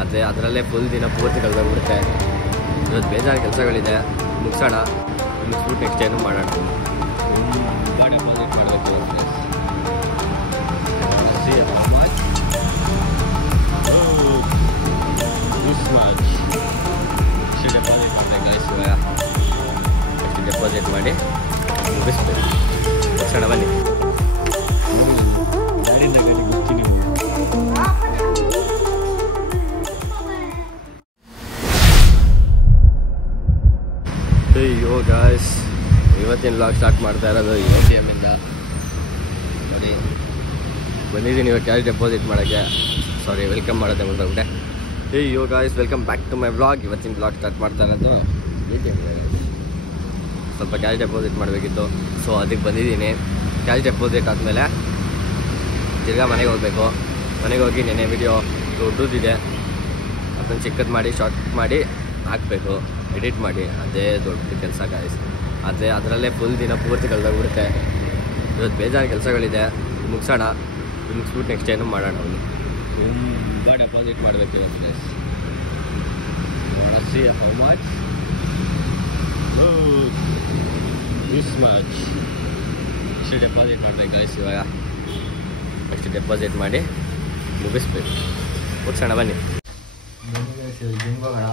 ಆದರೆ ಅದರಲ್ಲೇ ಫುಲ್ ದಿನ ಪೂರ್ತಿ ಕಳೆದೋಗ್ಬಿಡುತ್ತೆ. ಇವತ್ತು ಬೇಜಾರು ಕೆಲಸಗಳಿದೆ, ಮುಗಿಸೋಣ. ಮುಗಿಸ್ಬಿಟ್ಟು ನೆಕ್ಸ್ಟ್ ಏನು ಮಾಡೋಣ. ತುಂಬ ಡೆಪಾಸಿಟ್ ಮಾಡಬೇಕು. ಡೆಪಾಸಿಟ್ ಮಾಡಬೇಕು ಇವಾಗ. ಅಷ್ಟು ಡೆಪಾಸಿಟ್ ಮಾಡಿ ಮುಗಿಸ್ಬೇಕು. ಮುಗಿಸೋಣ ಬನ್ನಿ. ಗಾಡಿಯಿಂದ ಗಾಡಿ ಗೊತ್ತೀನಿ. ಅಯ್ಯೋ ಗಾಯ್ಸ್, ಇವತ್ತಿನ ವ್ಲಾಗ್ ಸ್ಟಾರ್ಟ್ ಮಾಡ್ತಾ ಇರೋದು ATM ಇಂದ. ನೋಡಿ ಬಂದಿದ್ದೀನಿ ಇವಾಗ ಕ್ಯಾಶ್ ಡೆಪಾಸಿಟ್ ಮಾಡೋಕ್ಕೆ. ಸಾರಿ, ವೆಲ್ಕಮ್ ಮಾಡೋದೇ ಮುಂದೆ. ಅಯ್ಯೋ guys, welcome back to my vlog. ಇವತ್ತಿನ ವ್ಲಾಗ್ ಸ್ಟಾರ್ಟ್ ಮಾಡ್ತಾ ಇರೋದು ATM. ಸ್ವಲ್ಪ ಕ್ಯಾಶ್ ಡೆಪಾಸಿಟ್ ಮಾಡಬೇಕಿತ್ತು, ಸೊ ಅದಕ್ಕೆ ಬಂದಿದ್ದೀನಿ. ಕ್ಯಾಶ್ ಡೆಪಾಸಿಟ್ ಆದಮೇಲೆ ತಿರ್ಗಾ ಮನೆಗೆ ಹೋಗಬೇಕು. ಮನೆಗೆ ಹೋಗಿ ನೆನೆ ವಿಡಿಯೋ ದೊಡ್ಡದಿದೆ, ಅದನ್ನು ಚಿಕ್ಕದು ಮಾಡಿ ಶಾರ್ಟ್ ಮಾಡಿ ಹಾಕಬೇಕು, ಎಡಿಟ್ ಮಾಡಿ. ಅದೇ ದೊಡ್ಡ ಕೆಲಸ ಗಾಯ್ಸ್. ಆದರೆ ಅದರಲ್ಲೇ ಫುಲ್ ದಿನ ಪೂರ್ತಿ ಕಳೆದೋಗ್ಬಿಡುತ್ತೆ. ಇವತ್ತು ಬೇಜಾರು ಕೆಲಸಗಳಿದೆ, ಮುಗಿಸೋಣ. ಮುಗಿಸ್ಬಿಟ್ಟು ನೆಕ್ಸ್ಟ್ ಏನು ಮಾಡೋಣ. ಅವನು ತುಂಬ ಡೆಪಾಸಿಟ್ ಮಾಡಬೇಕು ಇವತ್ತು guys. C how much? This much. ಅಷ್ಟು ಡೆಪಾಸಿಟ್ ಮಾಡಬೇಕು ಗೈಸ್ ಇವಾಗ. ಅಷ್ಟು ಡೆಪಾಸಿಟ್ ಮಾಡಿ ಮುಗಿಸ್ಬೇಕು. ಮುಗಿಸೋಣ ಬನ್ನಿ. ಜಿಮ್ಗೆ ಹೋಗೋಣ.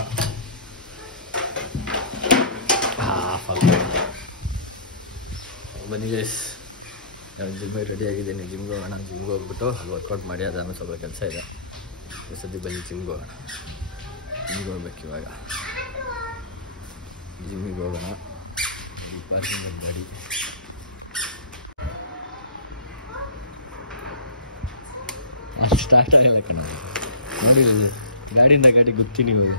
ಬನ್ನಿ ಗೈಸ್, ಜಿಮ್ಗೆ ರೆಡಿ ಆಗಿದ್ದೀನಿ. ಜಿಮ್ಗೆ ಹೋಗೋಣ. ಜಿಮ್ಗೆ ಹೋಗ್ಬಿಟ್ಟು ಅಲ್ಲಿ ವರ್ಕೌಟ್ ಮಾಡಿ ಅದನ್ನು ಸ್ವಲ್ಪ ಕೆಲಸ ಇದೆ. ಸದ್ಯ ಬನ್ನಿ ಜಿಮ್ಗೆ ಹೋಗೋಣ. ಜಿಮ್ಗೆ ಹೋಗ್ಬೇಕು ಇವಾಗ. ಜಿಮ್ಮಿಗೆ ಹೋಗೋಣ. ಈ ಪಾರ್ಕಿಂಗ್ ಗಾಡಿ ಅಷ್ಟು ಸ್ಟಾರ್ಟ್ ಆಗಿಲ್ಲ ಕಣ. ನೋಡಿ ಗಾಡಿಯಿಂದ ಗಾಡಿ ಗೊತ್ತೀನಿ ಇವಾಗ.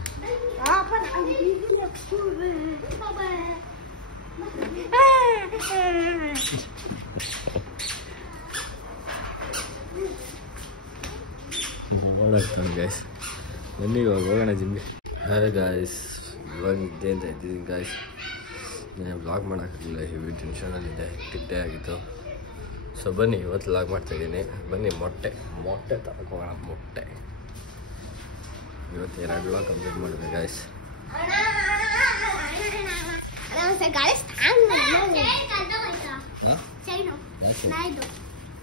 ಓಡಾಡ್ತಾನೆ ಗಾಯ್ಸ್. ಬನ್ನಿ ಇವಾಗ ಹೋಗೋಣ ಜಿಮ್ಗೆ. ಹಾಯ್ ಗಾಯ್ಸ್, ಇವಾಗ ನಿದ್ದೆ ಅಂತ ಇದ್ದೀನಿ ಗಾಯ್ಸ್. ನಾನು ವ್ಲಾಗ್ ಮಾಡೋಕ್ಕಾಗಲಿಲ್ಲ, ಹೆವಿ ಟೆನ್ಷನಲ್ಲಿದೆ. ಟಿಡ್ಡೆ ಆಗಿತ್ತು. ಸೊ ಬನ್ನಿ ಇವತ್ತು ವ್ಲಾಗ್ ಮಾಡ್ತಾಯಿದ್ದೀನಿ. ಬನ್ನಿ ಮೊಟ್ಟೆ ತಗೋಣ. ಮೊಟ್ಟೆ ಇವತ್ತು 2 ವ್ಲಾಗ್ ಕಂಪ್ಲೀಟ್ ಮಾಡಿದೆ ಗಾಯ್ಸ್.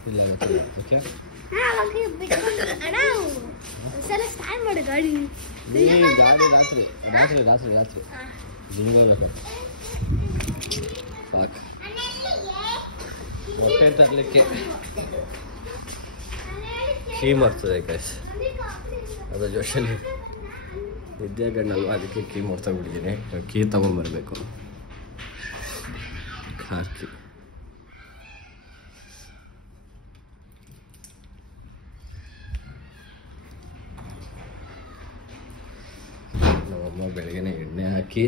ಇಲ್ಲ ಓಕೆ ಗಾಡಿ ರಾತ್ರಿ ಜಿಮ್ಗೋಗ್ಬೇಕು. ಸಾಕು ಮೊಟ್ಟೆ ತರಲಿಕ್ಕೆ ಕೀ ಮಾಡ್ತದೆ ಗೈಸ್. ಅದು ಜೋಶಲ್ಲಿ ನಿದ್ದೆ ಗಣ್ಣಲ್ವ, ಅದಕ್ಕೆ ಕೀ ಮಾಡ್ತಾಗ್ಬಿಟ್ಟಿದ್ದೀನಿ. ಕೀ ತೊಗೊಂಬರ್ಬೇಕು. Car key. ನಮ್ಮಮ್ಮ ಬೆಳಗ್ಗೆನೇ ಎಣ್ಣೆ ಹಾಕಿ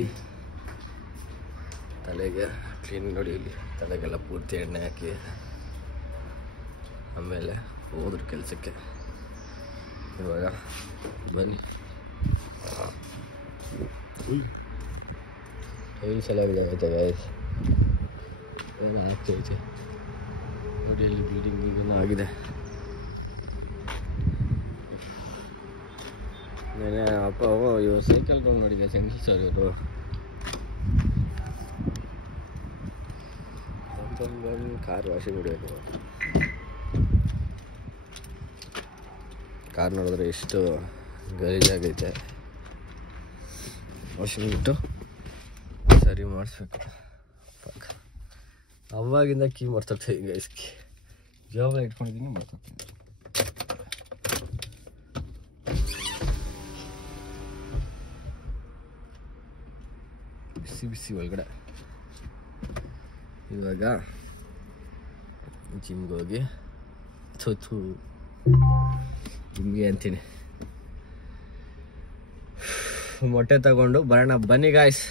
ತಲೆಗೆ ಕ್ಲೀನ್ ನೋಡಿ, ಇಲ್ಲಿ ತಲೆಗೆಲ್ಲ ಪೂರ್ತಿ ಎಣ್ಣೆ ಹಾಕಿ ಆಮೇಲೆ ಹೋದ್ರು ಕೆಲಸಕ್ಕೆ. ಇವಾಗ ಬನ್ನಿ. ಟೈಲ್ಸ್ ಎಲ್ಲ ಬಿಡಾಗೈತೆ ಗಾಯ್ಸ್. ಏನೋ ಆಗ್ತೈತೆ ನೋಡಿ, ಇಲ್ಲಿ ಬ್ಲೀಡಿಂಗ್ ಈಗೇನೋ ಆಗಿದೆ. ನೆನೆ ಅಪ್ಪ ಇವರು ಸೈಕಲ್ಗಳು ನೋಡಿದೆ ಸೆಂಗ್ಸ್ ಸರ್. ಇವರು ಕಾರ್ ವಾಷಿಂಗ್ ಬಿಡಬೇಕು. ಕಾರ್ ನೋಡಿದ್ರೆ ಎಷ್ಟು ಗಲೀಜಾಗೈತೆ. ವಾಷಿಂಗ್ ಬಿಟ್ಟು ಸರಿ ಮಾಡಿಸ್ಬೇಕು. ಅವಾಗಿಂದ ಕೀ ಮಾಡ್ತಾರ್ತೀವಿ ಗೈಸ್ಗೆ. ಜಾಬ್ ಇಟ್ಕೊಂಡಿದ್ದೀನಿ, ಮಾಡ್ತಾರ್ತೀನಿ. ಬಿಸಿ ಒಳಗಡೆ. ಇವಾಗ ಜಿಮ್ಗೆ ಹೋಗಿ ಜಿಮ್ಗೆ ಅಂತೀನಿ ಮೊಟ್ಟೆ ತಗೊಂಡು ಬರೋಣ. ಬನ್ನಿ ಗಾಯ್ಸ್.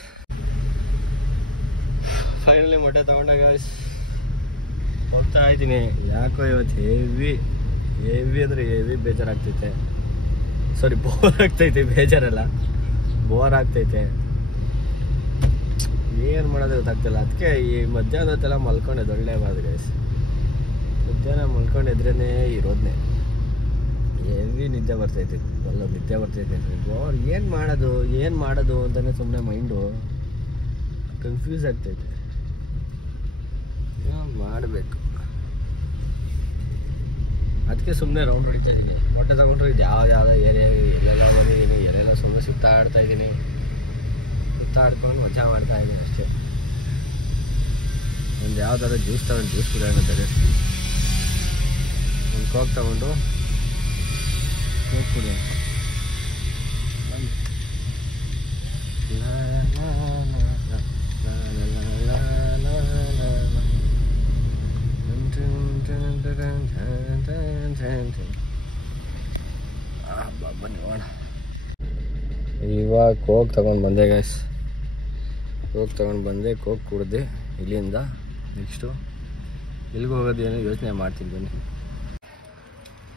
ಫೈನಲಿ ಮೊಟ್ಟೆ ತಗೊಂಡೆ ಗಾಯ್ಸ್. ಹೋಗ್ತಾ ಇದ್ದೀನಿ. ಯಾಕೋ ಇವತ್ತು ಹೆವಿ ಅಂದರೆ ಹೆವಿ ಬೇಜಾರಾಗ್ತೈತೆ. ಸಾರಿ, ಬೋರ್ ಆಗ್ತೈತೆ. ಬೇಜಾರಲ್ಲ, ಬೋರ್ ಆಗ್ತೈತೆ. ಏನು ಮಾಡೋದು ಗೊತ್ತಾಗ್ತಿಲ್ಲ. ಅದಕ್ಕೆ ಈ ಮಧ್ಯಾಹ್ನ ಹೊತ್ತೆಲ್ಲ ಮಲ್ಕೊಂಡಿದ್ದು ಒಳ್ಳೆ ಬಾದ್ ಗೈಸ್. ಮಧ್ಯಾಹ್ನ ಮಲ್ಕೊಂಡಿದ್ರೇ ಇರೋದನ್ನೇ. ಹೆವಿ ನಿದ್ದೆ ಬರ್ತೈತೆ, ಎಲ್ಲ ನಿದ್ದೆ ಬರ್ತೈತೆ. ಅವ್ರು ಏನು ಮಾಡೋದು ಅಂತಲೇ ಸುಮ್ಮನೆ ಮೈಂಡು ಕನ್ಫ್ಯೂಸ್ ಆಗ್ತೈತೆ. ಮಾಡಬೇಕು, ಅದಕ್ಕೆ ಸುಮ್ಮನೆ ರೌಂಡ್ ಹೊಡಿತಾ ಇದ್ದೀನಿ. ಹೊಟ್ಟೆ ತಗೊಂಡ್ರು ಇದು ಯಾವುದೋ ಏರಿಯಾ ಎಲ್ಲೆಲ್ಲ ಬಂದಿದ್ದೀನಿ, ಎಲ್ಲೆಲ್ಲ ಸುಮ್ಮನೆ ಸುತ್ತಾಡ್ತಾ ಇದ್ದೀನಿ. ಸುತ್ತಾಡ್ಕೊಂಡು ಮಜಾ ಮಾಡ್ತಾ ಇದ್ದೀನಿ ಅಷ್ಟೇ. ಒಂದು ಯಾವ್ದಾದ್ರು ಜ್ಯೂಸ್ ಕುಡಿಯೋಣ ಅಂತಾರೆ. ಒಂದು ಕೋಕ್ ತಗೊಂಡು ಕೋಕ್ ಕುಡಿಯೋಣ. ಇವಾಗ ಕೋಕ್ ತಗೊಂಡು ಬಂದೆ ಗೈಸ್. ಕೋಕ್ ಕುಡ್ದೆ ಇಲ್ಲಿಂದ ನೆಕ್ಸ್ಟು ಎಲ್ಲಿಗೆ ಹೋಗೋದು ಏನೋ ಯೋಚನೆ ಮಾಡ್ತೀನಿ ಬನ್ನಿ.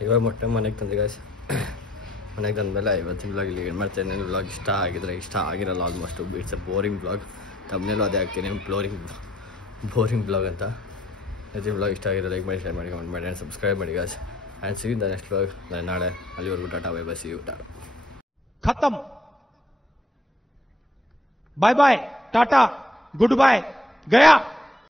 ಇವಾಗ ಮೊಟ್ಟೆ ಮನೆಗೆ ತಂದೆ ಗೈಸ್. ಮನೆಗೆ ತಂದಮೇಲೆ ಇವತ್ತಿನ ವ್ಲಾಗ್ ಇಲ್ಲಿ ಏನು ಮಾಡ್ತೇನೆ. ವ್ಲಾಗ್ ಇಷ್ಟ ಆಗಿರಲ್ಲ almost. It's a boring vlog. ತಮ್ಮನೇಲೂ ಅದೇ ಹಾಕ್ತೀನಿ, ಬೋರಿಂಗ್ ವ್ಲಾಗ್ ಅಂತ. ಇವತ್ತಿನ ವ್ಲಾಗ್ ಇಷ್ಟ ಆಗಿರೋ ಲೈಕ್ ಮಾಡಿ, ಶೇರ್ ಮಾಡಿ, ಕಮೆಂಟ್ ಮಾಡಿ, ಸಬ್ಸ್ಕ್ರೈಬ್ ಮಾಡಿ guys. And see you in the next vlog ನಾಳೆ. ಅಲ್ಲಿವರೆಗೂ ಟಾಟಾ ಬೈ ಬೈ. ಸಿ ಯು ಟಾಟಾ. खत्म. बाय बाय, टाटा, गुड बाय, गया.